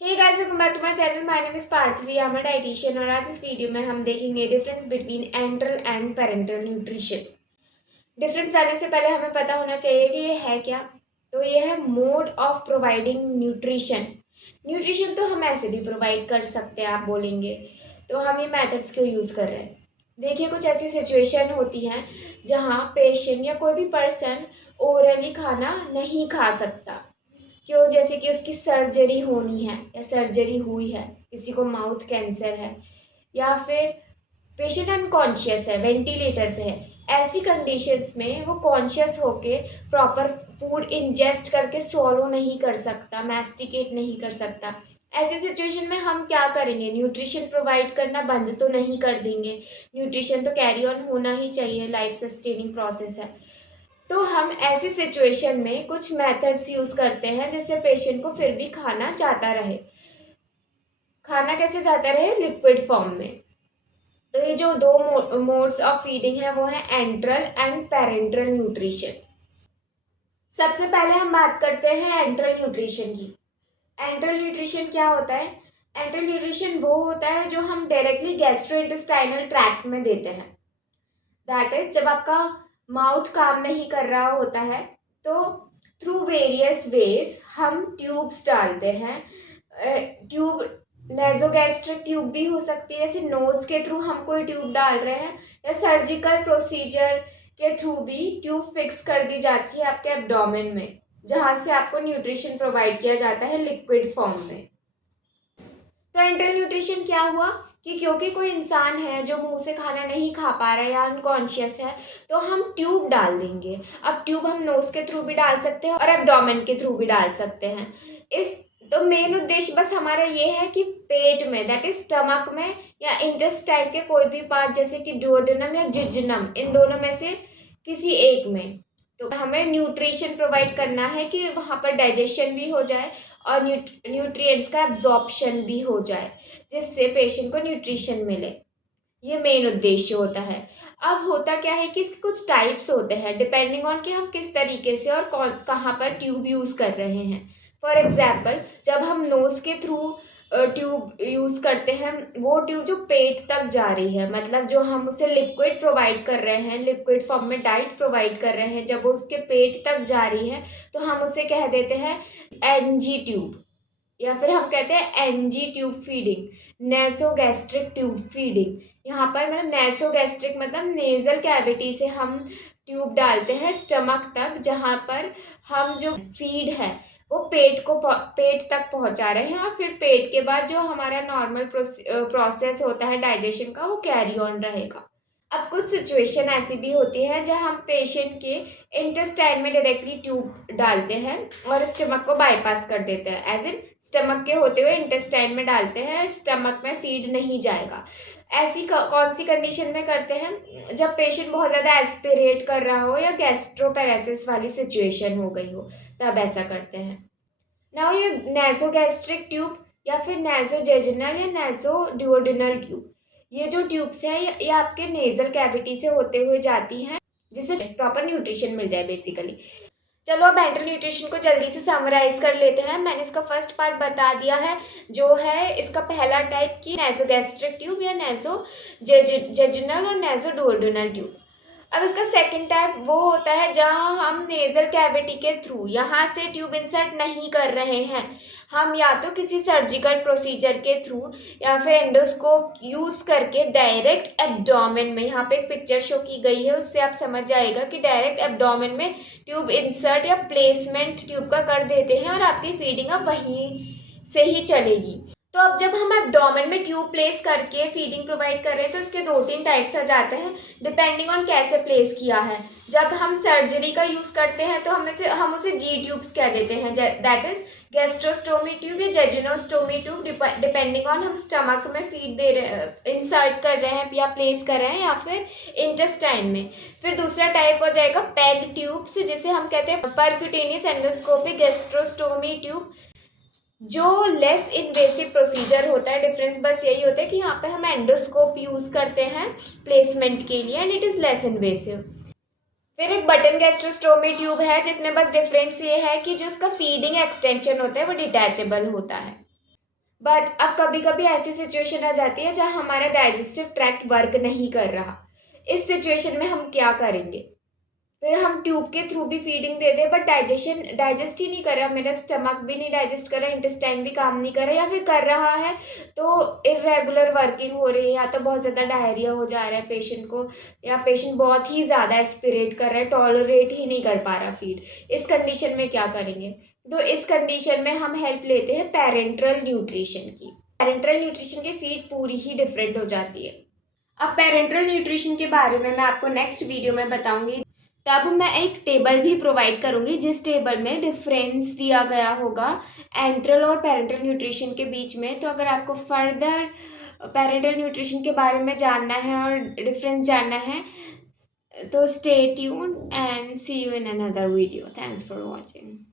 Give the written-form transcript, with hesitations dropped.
Hey guys, welcome back to my channel. My name is Parthvi, I am a dietitian और आज इस video में हम देखेंगे difference between enteral and parenteral nutrition. Difference जानने से पहले हमें पता होना चाहिए कि ये है क्या। तो ये है mode of providing nutrition. Nutrition तो हम ऐसे भी प्रोवाइड कर सकते हैं, आप बोलेंगे तो हम ये मेथड्स क्यों यूज़ कर रहे हैं। देखिए, कुछ ऐसी सिचुएशन होती हैं जहाँ पेशेंट या कोई भी पर्सन ओरली खाना नहीं खा सकता। क्यों? जैसे कि उसकी सर्जरी होनी है या सर्जरी हुई है, किसी को माउथ कैंसर है, या फिर पेशेंट अनकॉन्शियस है, वेंटिलेटर पे है। ऐसी कंडीशंस में वो कॉन्शियस होके प्रॉपर फूड इंजेस्ट करके स्वॉलो नहीं कर सकता, मैस्टिकेट नहीं कर सकता। ऐसी सिचुएशन में हम क्या करेंगे? न्यूट्रिशन प्रोवाइड करना बंद तो नहीं कर देंगे। न्यूट्रिशन तो कैरी ऑन होना ही चाहिए, लाइफ सस्टेनिंग प्रोसेस है। तो हम ऐसी सिचुएशन में कुछ मेथड्स यूज़ करते हैं जिससे पेशेंट को फिर भी खाना जाता रहे। खाना कैसे जाता रहे? लिक्विड फॉर्म में। तो ये जो दो मोड्स ऑफ फीडिंग है वो है एंट्रल एंड पेरेंट्रल न्यूट्रिशन। सबसे पहले हम बात करते हैं एंट्रल न्यूट्रिशन की। एंट्रल न्यूट्रिशन क्या होता है? एंट्रल न्यूट्रिशन वो होता है जो हम डायरेक्टली गैस्ट्रोइंटेस्टाइनल ट्रैक्ट में देते हैं। दैट इज, जब आपका माउथ काम नहीं कर रहा होता है तो थ्रू वेरियस वेज हम ट्यूब्स डालते हैं। ट्यूब नेजोगैस्ट्रिक ट्यूब भी हो सकती है, जैसे नोज के थ्रू हम कोई ट्यूब डाल रहे हैं, या सर्जिकल प्रोसीजर के थ्रू भी ट्यूब फिक्स कर दी जाती है आपके एब्डोमेन में, जहाँ से आपको न्यूट्रिशन प्रोवाइड किया जाता है लिक्विड फॉर्म में। तो एंटरल न्यूट्रिशन क्या हुआ कि क्योंकि कोई इंसान है जो मुंह से खाना नहीं खा पा रहा है या अनकॉन्शियस है, तो हम ट्यूब डाल देंगे। अब ट्यूब हम नोज के थ्रू भी डाल सकते हैं और एब्डोमेन के थ्रू भी डाल सकते हैं। इस तो मेन उद्देश्य बस हमारा ये है कि पेट में, दैट इज स्टमक में या इंटेस्टाइन के कोई भी पार्ट, जैसे कि डुओडेनम या जिजनम, इन दोनों में से किसी एक में, तो हमें न्यूट्रिशन प्रोवाइड करना है कि वहाँ पर डाइजेशन भी हो जाए और न्यूट्रिएंट्स का एब्जॉर्प्शन भी हो जाए, जिससे पेशेंट को न्यूट्रिशन मिले। ये मेन उद्देश्य होता है। अब होता क्या है कि इसके कुछ टाइप्स होते हैं डिपेंडिंग ऑन कि हम किस तरीके से और कौन कहाँ पर ट्यूब यूज़ कर रहे हैं। फॉर एग्जाम्पल, जब हम नोज़ के थ्रू ट्यूब यूज़ करते हैं, वो ट्यूब जो पेट तक जा रही है, मतलब जो हम उसे लिक्विड प्रोवाइड कर रहे हैं, लिक्विड फॉर्म में डाइट प्रोवाइड कर रहे हैं, जब वो उसके पेट तक जा रही है तो हम उसे कह देते हैं एनजी ट्यूब, या फिर हम कहते हैं NG tube feeding, nasogastric tube feeding. यहाँ पर मतलब नेसोगैस्ट्रिक मतलब नेजल कैविटी से हम ट्यूब डालते हैं स्टमक तक, जहाँ पर हम जो फीड है वो पेट तक पहुँचा रहे हैं, और फिर पेट के बाद जो हमारा नॉर्मल प्रोसेस होता है डाइजेशन का, वो कैरी ऑन रहेगा। अब कुछ सिचुएशन ऐसी भी होती है जहाँ हम पेशेंट के इंटेस्टाइन में डायरेक्टली ट्यूब डालते हैं और स्टमक को बाईपास कर देते हैं, एज इन स्टमक के होते हुए इंटेस्टाइन में डालते हैं, स्टमक में फीड नहीं जाएगा। ऐसी कौन सी कंडीशन में करते हैं? जब पेशेंट बहुत ज़्यादा एस्पिरेट कर रहा हो या गैस्ट्रोपैरेसिस वाली सिचुएशन हो गई हो, तब ऐसा करते हैं। नाउ ये नेसोगैस्ट्रिक ट्यूब या फिर नेसोजेजिनल या नेसोड्यूओडेनल ट्यूब, ये जो ट्यूब्स हैं ये आपके नेजल कैविटी से होते हुए जाती हैं, जिससे प्रॉपर न्यूट्रिशन मिल जाए बेसिकली। चलो अब एंटरल न्यूट्रिशन को जल्दी से समराइज कर लेते हैं। मैंने इसका फर्स्ट पार्ट बता दिया है, जो है इसका पहला टाइप की नेसोगैस्ट्रिक ट्यूब या नेसोजेजिनल और नेसोडुओडेनल ट्यूब। अब इसका सेकंड टाइप वो होता है जहाँ हम नेजल कैविटी के थ्रू यहाँ से ट्यूब इंसर्ट नहीं कर रहे हैं, हम या तो किसी सर्जिकल प्रोसीजर के थ्रू या फिर एंडोस्कोप यूज़ करके डायरेक्ट एब्डोमेन में, यहाँ पे एक पिक्चर शो की गई है उससे आप समझ जाएगा कि डायरेक्ट एब्डोमेन में ट्यूब इंसर्ट या प्लेसमेंट ट्यूब का कर देते हैं और आपकी फीडिंग अब वहीं से ही चलेगी। तो अब जब हम एब्डोमेन में ट्यूब प्लेस करके फीडिंग प्रोवाइड कर रहे हैं तो इसके 2-3 टाइप्स आ जाते हैं डिपेंडिंग ऑन कैसे प्लेस किया है। जब हम सर्जरी का यूज़ करते हैं तो हम उसे जी ट्यूब्स कह देते हैं, दैट इज गैस्ट्रोस्टोमी ट्यूब या जेजिनोस्टोमी ट्यूब, डिपेंडिंग ऑन हम स्टमक में फीड दे रहे, इंसर्ट कर रहे हैं या प्लेस कर रहे हैं, या फिर इंटेस्टाइन में। फिर दूसरा टाइप हो जाएगा पैग ट्यूब्स, जिसे हम कहते हैं परक्यूटेनियस एंडोस्कोपी गैस्ट्रोस्टोमी ट्यूब, जो लेस इन्वेसिव प्रोसीजर होता है। डिफरेंस बस यही होता है कि यहाँ पे हम एंडोस्कोप यूज़ करते हैं प्लेसमेंट के लिए and it is less invasive. फिर एक बटन गैस्ट्रोस्टोमी ट्यूब है, जिसमें बस डिफरेंस ये है कि जो उसका फीडिंग एक्सटेंशन होता है वो डिटैचेबल होता है। बट अब कभी कभी ऐसी सिचुएशन आ जाती है जहाँ हमारा डाइजेस्टिव ट्रैक्ट वर्क नहीं कर रहा। इस सिचुएशन में हम क्या करेंगे? फिर हम ट्यूब के थ्रू भी फीडिंग दे दें बट डाइजेस्ट ही नहीं कर रहा, मेरा स्टमक भी नहीं डाइजेस्ट कर रहा, इंटेस्टाइन भी काम नहीं कर रहा, या फिर कर रहा है तो इरेगुलर वर्किंग हो रही है, या तो बहुत ज़्यादा डायरिया हो जा रहा है पेशेंट को, या पेशेंट बहुत ही ज़्यादा एस्पिरेट कर रहा है, टॉलरेट ही नहीं कर पा रहा फीड। इस कंडीशन में क्या करेंगे? तो इस कंडीशन में हम हेल्प लेते हैं पेरेंट्रल न्यूट्रिशन की। पेरेंट्रल न्यूट्रिशन की फीड पूरी ही डिफरेंट हो जाती है। अब पेरेंट्रल न्यूट्रिशन के बारे में मैं आपको नेक्स्ट वीडियो में बताऊंगी। तब मैं एक टेबल भी प्रोवाइड करूंगी जिस टेबल में डिफरेंस दिया गया होगा एंट्रल और पेरेंटल न्यूट्रिशन के बीच में। तो अगर आपको फर्दर पेरेंटल न्यूट्रिशन के बारे में जानना है और डिफरेंस जानना है तो stay tuned and see you in another video. Thanks for watching.